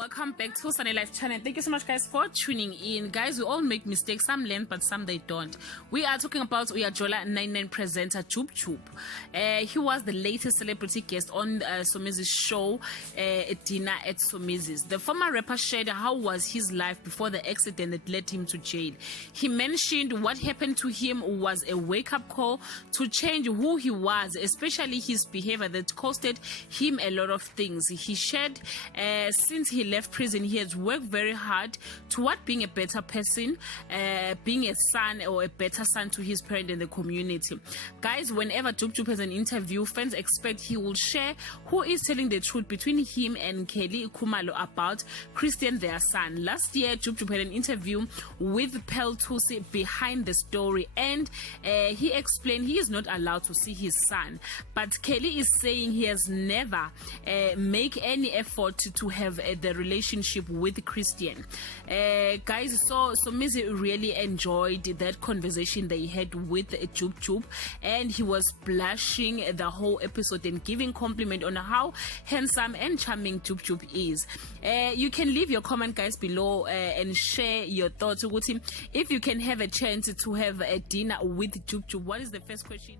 welcome back to Sunny Life channel. Thank you so much, guys, for tuning in. Guys, we all make mistakes. Some learn, but some they don't. We are talking about Uyajola 99 presenter Jub Jub. He was the latest celebrity guest on Somizi's show, Dinner at Somizi's. The former rapper shared how was his life before the accident that led him to jail. He mentioned what happened to him was a wake-up call to change who he was, especially his behavior that costed him a lot of things. He shared since he left prison, he has worked very hard toward being a better person, being a son or a better son to his parent and the community. Guys, whenever Jub Jub has an interview, fans expect he will share who is telling the truth between him and Kelly Khumalo about Christian, their son. Last year, Jub Jub had an interview with Pearl Thusi behind the story, and he explained he is not allowed to see his son. But Kelly is saying he has never make any effort to have the relationship with Christian. Guys, so Somizi really enjoyed that conversation they had with Jub Jub, and he was blushing the whole episode and giving compliment on how handsome and charming Jub Jub is. You can leave your comment, guys, below and share your thoughts. If you can have a chance to have a dinner with Jub Jub, what is the first question